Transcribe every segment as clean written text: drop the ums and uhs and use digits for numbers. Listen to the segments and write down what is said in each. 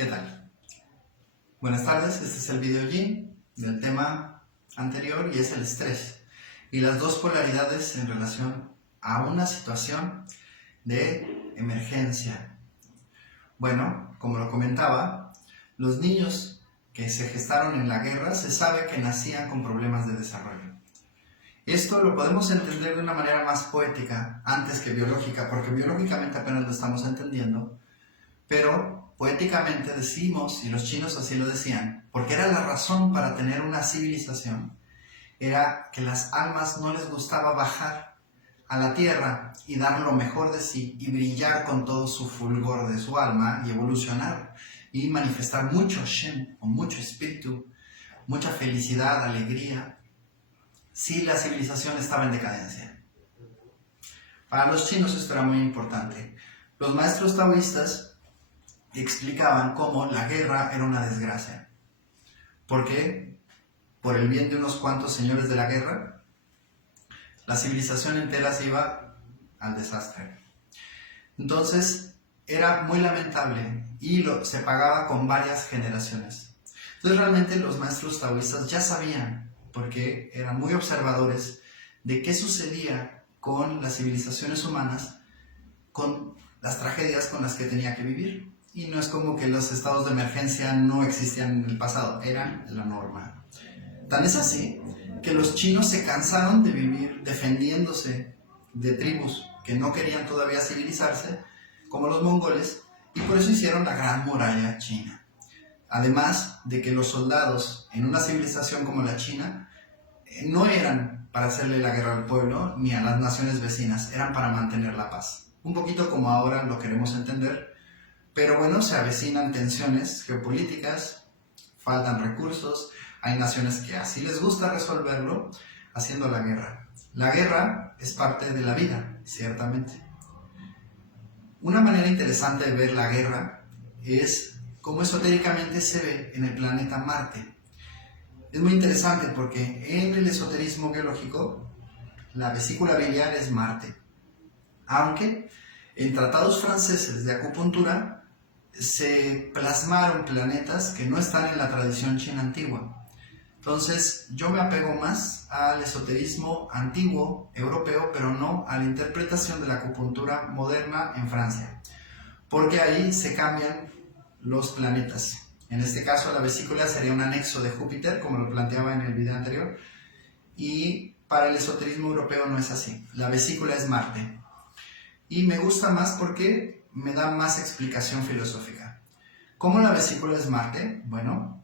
¿Qué tal? Buenas tardes, este es el video Yin del tema anterior y es el estrés y las dos polaridades en relación a una situación de emergencia. Bueno, como lo comentaba, los niños que se gestaron en la guerra se sabe que nacían con problemas de desarrollo. Esto lo podemos entender de una manera más poética antes que biológica, porque biológicamente apenas lo estamos entendiendo, pero poéticamente decimos, y los chinos así lo decían, porque era la razón para tener una civilización, era que las almas no les gustaba bajar a la tierra y dar lo mejor de sí y brillar con todo su fulgor de su alma y evolucionar y manifestar mucho Shen o mucho espíritu, mucha felicidad, alegría, si la civilización estaba en decadencia. Para los chinos esto era muy importante. Los maestros taoístas explicaban cómo la guerra era una desgracia. ¿Por qué? Por el bien de unos cuantos señores de la guerra, la civilización entera se iba al desastre. Entonces, era muy lamentable y se pagaba con varias generaciones. Entonces, realmente los maestros taoístas ya sabían, porque eran muy observadores, de qué sucedía con las civilizaciones humanas, con las tragedias con las que tenía que vivir. Y no es como que los estados de emergencia no existían en el pasado, eran la norma. Tan es así que los chinos se cansaron de vivir defendiéndose de tribus que no querían todavía civilizarse, como los mongoles, y por eso hicieron la Gran Muralla China. Además de que los soldados en una civilización como la China no eran para hacerle la guerra al pueblo ni a las naciones vecinas, eran para mantener la paz. Un poquito como ahora lo queremos entender, pero bueno, se avecinan tensiones geopolíticas, faltan recursos, hay naciones que así les gusta resolverlo haciendo la guerra. La guerra es parte de la vida, ciertamente. Una manera interesante de ver la guerra es cómo esotéricamente se ve en el planeta Marte. Es muy interesante porque en el esoterismo biológico la vesícula biliar es Marte, aunque en tratados franceses de acupuntura se plasmaron planetas que no están en la tradición china antigua. Entonces yo me apego más al esoterismo antiguo europeo, pero no a la interpretación de la acupuntura moderna en Francia, porque ahí se cambian los planetas. En este caso la vesícula sería un anexo de Júpiter, como lo planteaba en el video anterior, y para el esoterismo europeo no es así. La vesícula es Marte. Y me gusta más porque me da más explicación filosófica. ¿Cómo la vesícula es Marte? Bueno,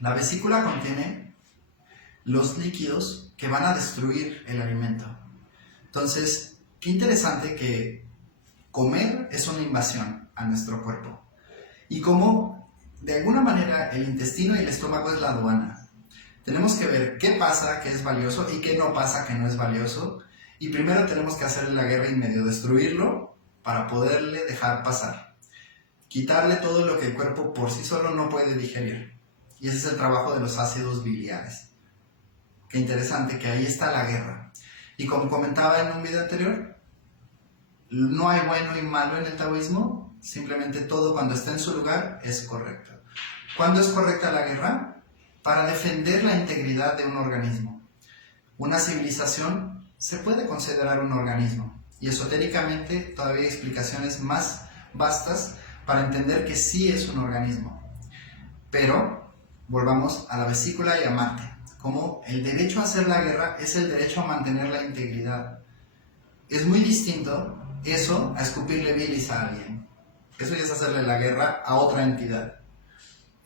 la vesícula contiene los líquidos que van a destruir el alimento. Entonces, qué interesante que comer es una invasión a nuestro cuerpo. Y cómo, de alguna manera, el intestino y el estómago es la aduana. Tenemos que ver qué pasa, qué es valioso, y qué no pasa, que no es valioso. Y primero tenemos que hacerle la guerra y medio destruirlo para poderle dejar pasar. Quitarle todo lo que el cuerpo por sí solo no puede digerir. Y ese es el trabajo de los ácidos biliares. Qué interesante que ahí está la guerra. Y como comentaba en un video anterior, no hay bueno y malo en el taoísmo, simplemente todo cuando está en su lugar es correcto. ¿Cuándo es correcta la guerra? Para defender la integridad de un organismo. Una civilización se puede considerar un organismo, y esotéricamente todavía hay explicaciones más vastas para entender que sí es un organismo. Pero volvamos a la vesícula y a Marte. Como el derecho a hacer la guerra es el derecho a mantener la integridad. Es muy distinto eso a escupirle bilis a alguien. Eso ya es hacerle la guerra a otra entidad.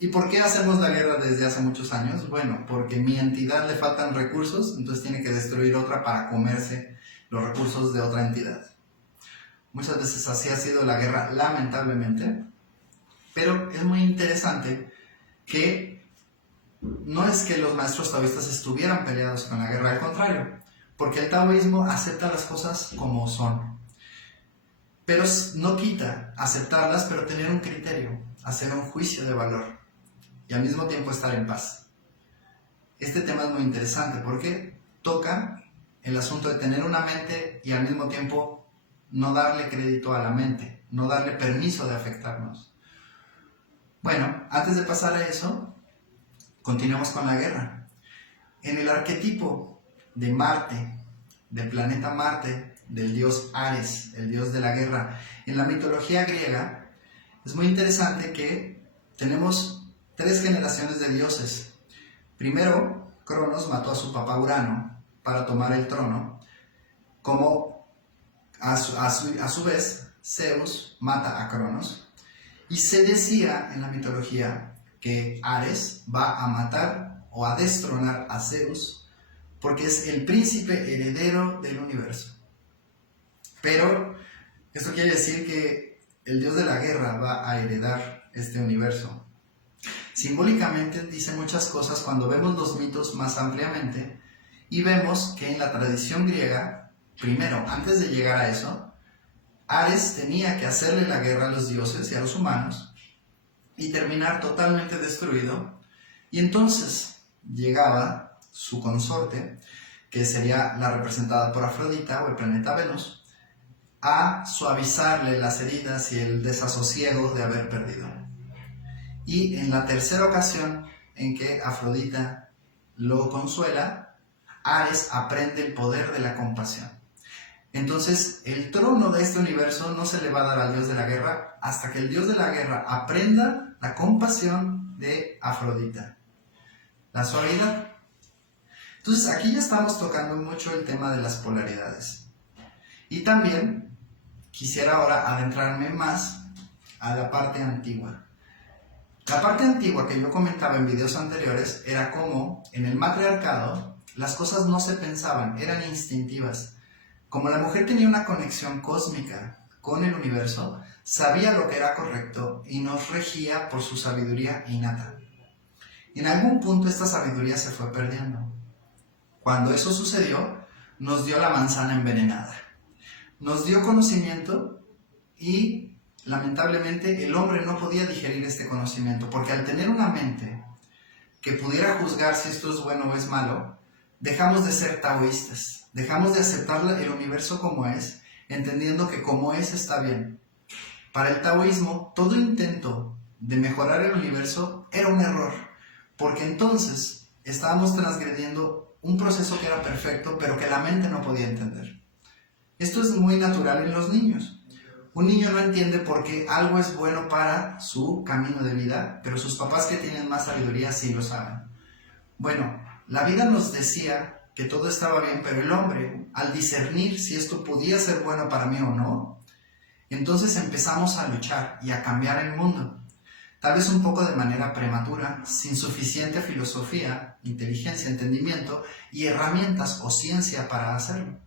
¿Y por qué hacemos la guerra desde hace muchos años? Bueno, porque a mi entidad le faltan recursos, entonces tiene que destruir otra para comerse los recursos de otra entidad. Muchas veces así ha sido la guerra, lamentablemente, pero es muy interesante que no es que los maestros taoístas estuvieran peleados con la guerra, al contrario, porque el taoísmo acepta las cosas como son, pero no quita aceptarlas, pero tener un criterio, hacer un juicio de valor y al mismo tiempo estar en paz. Este tema es muy interesante porque toca el asunto de tener una mente y al mismo tiempo no darle crédito a la mente, no darle permiso de afectarnos. Bueno, antes de pasar a eso, continuemos con la guerra. En el arquetipo de Marte, del planeta Marte, del dios Ares, el dios de la guerra, en la mitología griega, es muy interesante que tenemos 3 generaciones de dioses. Primero, Cronos mató a su papá Urano para tomar el trono, como a su vez Zeus mata a Cronos, y se decía en la mitología que Ares va a matar o a destronar a Zeus porque es el príncipe heredero del universo. Pero esto quiere decir que el dios de la guerra va a heredar este universo. Simbólicamente dice muchas cosas cuando vemos los mitos más ampliamente y vemos que en la tradición griega, primero, antes de llegar a eso, Ares tenía que hacerle la guerra a los dioses y a los humanos y terminar totalmente destruido, y entonces llegaba su consorte, que sería la representada por Afrodita o el planeta Venus, a suavizarle las heridas y el desasosiego de haber perdido. Y en la tercera ocasión en que Afrodita lo consuela, Ares aprende el poder de la compasión. Entonces, el trono de este universo no se le va a dar al dios de la guerra hasta que el dios de la guerra aprenda la compasión de Afrodita, la suavidad. Entonces, aquí ya estamos tocando mucho el tema de las polaridades. Y también quisiera ahora adentrarme más a la parte antigua. La parte antigua que yo comentaba en videos anteriores era cómo en el matriarcado las cosas no se pensaban, eran instintivas. Como la mujer tenía una conexión cósmica con el universo, sabía lo que era correcto y nos regía por su sabiduría innata. En algún punto esta sabiduría se fue perdiendo. Cuando eso sucedió, nos dio la manzana envenenada. Nos dio conocimiento y lamentablemente el hombre no podía digerir este conocimiento, porque al tener una mente que pudiera juzgar si esto es bueno o es malo, dejamos de ser taoístas, dejamos de aceptar el universo como es, entendiendo que como es está bien. Para el taoísmo, todo intento de mejorar el universo era un error, porque entonces estábamos transgrediendo un proceso que era perfecto, pero que la mente no podía entender. Esto es muy natural en los niños. Un niño no entiende por qué algo es bueno para su camino de vida, pero sus papás que tienen más sabiduría sí lo saben. Bueno, la vida nos decía que todo estaba bien, pero el hombre, al discernir si esto podía ser bueno para mí o no, entonces empezamos a luchar y a cambiar el mundo. Tal vez un poco de manera prematura, sin suficiente filosofía, inteligencia, entendimiento y herramientas o ciencia para hacerlo.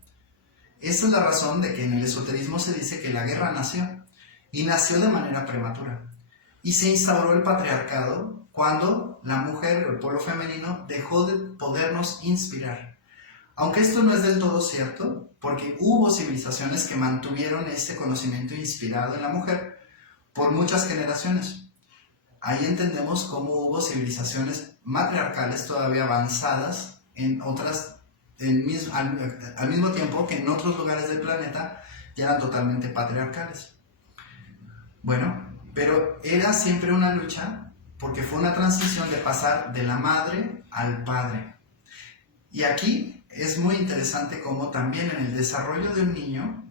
Esa es la razón de que en el esoterismo se dice que la guerra nació, y nació de manera prematura. Y se instauró el patriarcado cuando la mujer o el polo femenino dejó de podernos inspirar. Aunque esto no es del todo cierto, porque hubo civilizaciones que mantuvieron ese conocimiento inspirado en la mujer por muchas generaciones. Ahí entendemos cómo hubo civilizaciones matriarcales todavía avanzadas en otras al mismo tiempo que en otros lugares del planeta ya eran totalmente patriarcales. Bueno, pero era siempre una lucha porque fue una transición de pasar de la madre al padre. Y aquí es muy interesante cómo también en el desarrollo de un niño,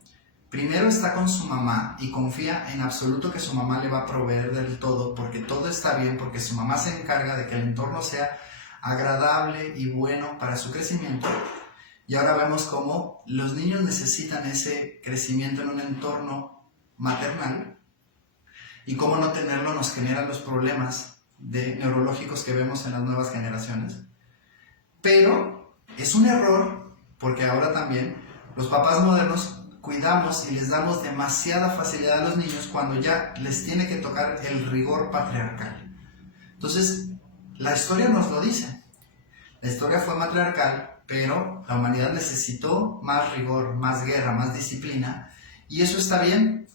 primero está con su mamá y confía en absoluto que su mamá le va a proveer del todo, porque todo está bien, porque su mamá se encarga de que el entorno sea agradable y bueno para su crecimiento. Y ahora vemos cómo los niños necesitan ese crecimiento en un entorno maternal y cómo no tenerlo nos genera los problemas neurológicos que vemos en las nuevas generaciones. Pero es un error porque ahora también los papás modernos cuidamos y les damos demasiada facilidad a los niños cuando ya les tiene que tocar el rigor patriarcal. Entonces, la historia nos lo dice. La historia fue matriarcal, pero la humanidad necesitó más rigor, más guerra, más disciplina, y eso está bien,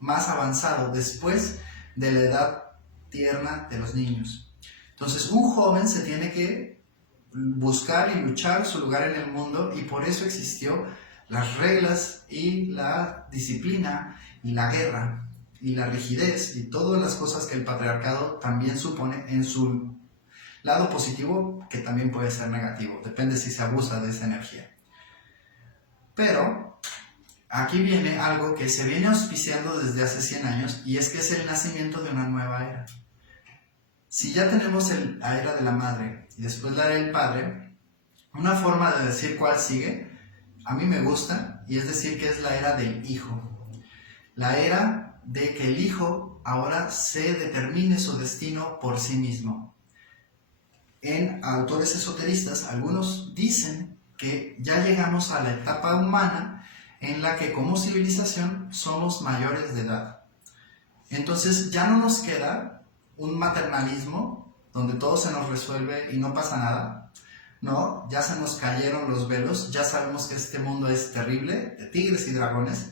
más avanzado, después de la edad tierna de los niños. Entonces, un joven se tiene que buscar y luchar su lugar en el mundo, y por eso existió las reglas y la disciplina y la guerra. y la rigidez y todas las cosas que el patriarcado también supone en su lado positivo, que también puede ser negativo, depende si se abusa de esa energía. Pero aquí viene algo que se viene auspiciando desde hace 100 años, y es que es el nacimiento de una nueva era. Si ya tenemos la era de la madre y después la era del padre, una forma de decir cuál sigue, a mí me gusta, y es decir que es la era del hijo. La era de que el hijo ahora se determine su destino por sí mismo. En autores esoteristas, algunos dicen que ya llegamos a la etapa humana en la que como civilización somos mayores de edad. Entonces ya no nos queda un maternalismo donde todo se nos resuelve y no pasa nada. No, ya se nos cayeron los velos, ya sabemos que este mundo es terrible, de tigres y dragones,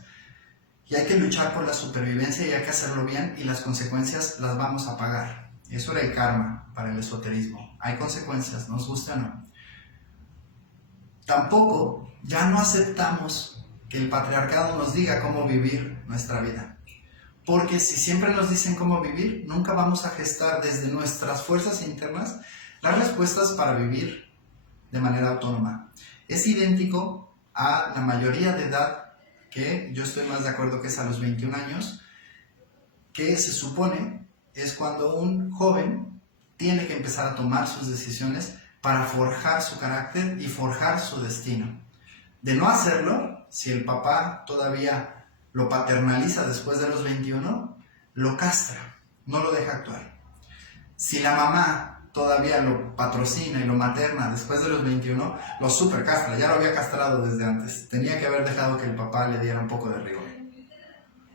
y hay que luchar por la supervivencia y hay que hacerlo bien, y las consecuencias las vamos a pagar. Eso era el karma para el esoterismo. Hay consecuencias, nos guste o no. Tampoco ya no aceptamos que el patriarcado nos diga cómo vivir nuestra vida. Porque si siempre nos dicen cómo vivir, nunca vamos a gestar desde nuestras fuerzas internas las respuestas para vivir de manera autónoma. Es idéntico a la mayoría de edad, que yo estoy más de acuerdo que es a los 21 años, que se supone es cuando un joven tiene que empezar a tomar sus decisiones para forjar su carácter y forjar su destino. De no hacerlo, si el papá todavía lo paternaliza después de los 21, lo castra, no lo deja actuar. Si la mamá todavía lo patrocina y lo materna después de los 21, lo super castra, ya lo había castrado desde antes. Tenía que haber dejado que el papá le diera un poco de rigor.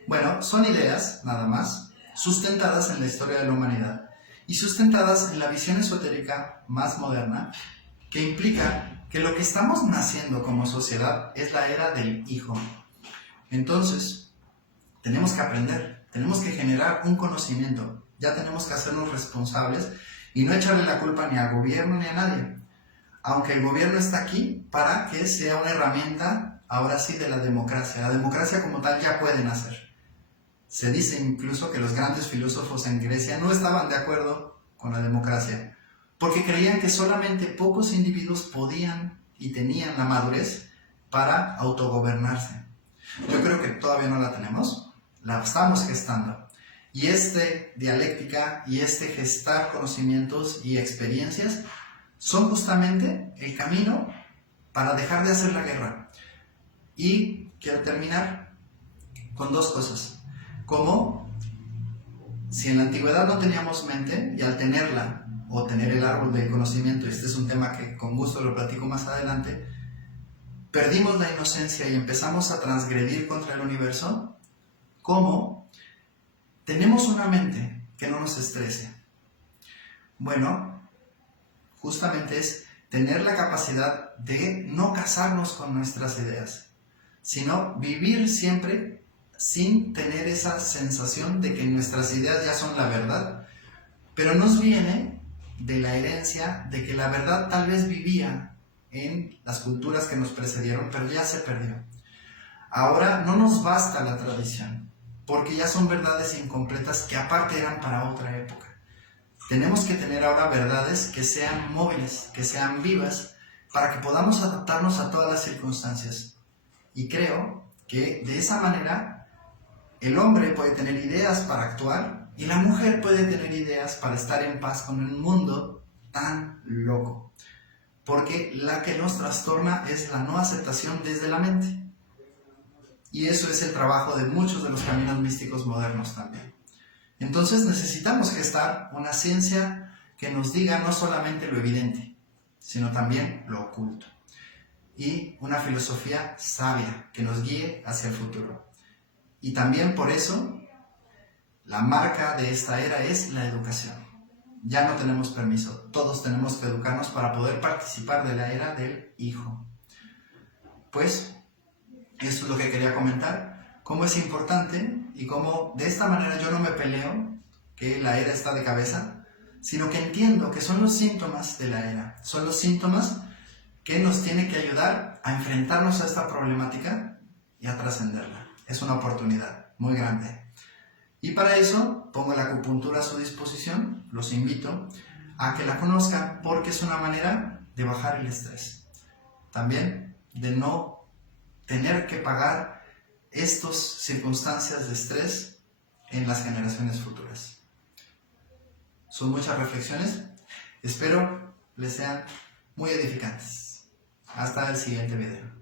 Bueno, son ideas, nada más, sustentadas en la historia de la humanidad y sustentadas en la visión esotérica más moderna, que implica que lo que estamos naciendo como sociedad es la era del hijo. Entonces, tenemos que aprender, tenemos que generar un conocimiento, ya tenemos que hacernos responsables y no echarle la culpa ni al gobierno ni a nadie. Aunque el gobierno está aquí para que sea una herramienta, ahora sí, de la democracia. La democracia como tal ya puede nacer. Se dice incluso que los grandes filósofos en Grecia no estaban de acuerdo con la democracia, porque creían que solamente pocos individuos podían y tenían la madurez para autogobernarse. Yo creo que todavía no la tenemos, la estamos gestando. Y dialéctica y gestar conocimientos y experiencias son justamente el camino para dejar de hacer la guerra. Y quiero terminar con dos cosas. Como si en la antigüedad no teníamos mente, y al tenerla, o tener el árbol del conocimiento, y este es un tema que con gusto lo platico más adelante, perdimos la inocencia y empezamos a transgredir contra el universo, como tenemos una mente que no nos estrese. Bueno, justamente es tener la capacidad de no casarnos con nuestras ideas, sino vivir siempre sin tener esa sensación de que nuestras ideas ya son la verdad, pero nos viene de la herencia de que la verdad tal vez vivía en las culturas que nos precedieron, pero ya se perdió. Ahora no nos basta la tradición, porque ya son verdades incompletas que aparte eran para otra época. Tenemos que tener ahora verdades que sean móviles, que sean vivas, para que podamos adaptarnos a todas las circunstancias. Y creo que de esa manera el hombre puede tener ideas para actuar y la mujer puede tener ideas para estar en paz con un mundo tan loco. Porque la que nos trastorna es la no aceptación desde la mente. Y eso es el trabajo de muchos de los caminos místicos modernos también. Entonces necesitamos gestar una ciencia que nos diga no solamente lo evidente, sino también lo oculto. Y una filosofía sabia que nos guíe hacia el futuro. Y también por eso, la marca de esta era es la educación. Ya no tenemos permiso, todos tenemos que educarnos para poder participar de la era del hijo. Pues, esto es lo que quería comentar, cómo es importante y cómo de esta manera yo no me peleo que la era está de cabeza, sino que entiendo que son los síntomas de la era, son los síntomas que nos tienen que ayudar a enfrentarnos a esta problemática y a trascenderla. Es una oportunidad muy grande. Y para eso pongo la acupuntura a su disposición, los invito a que la conozcan porque es una manera de bajar el estrés. También de no tener que pagar estas circunstancias de estrés en las generaciones futuras. Son muchas reflexiones, espero les sean muy edificantes. Hasta el siguiente video.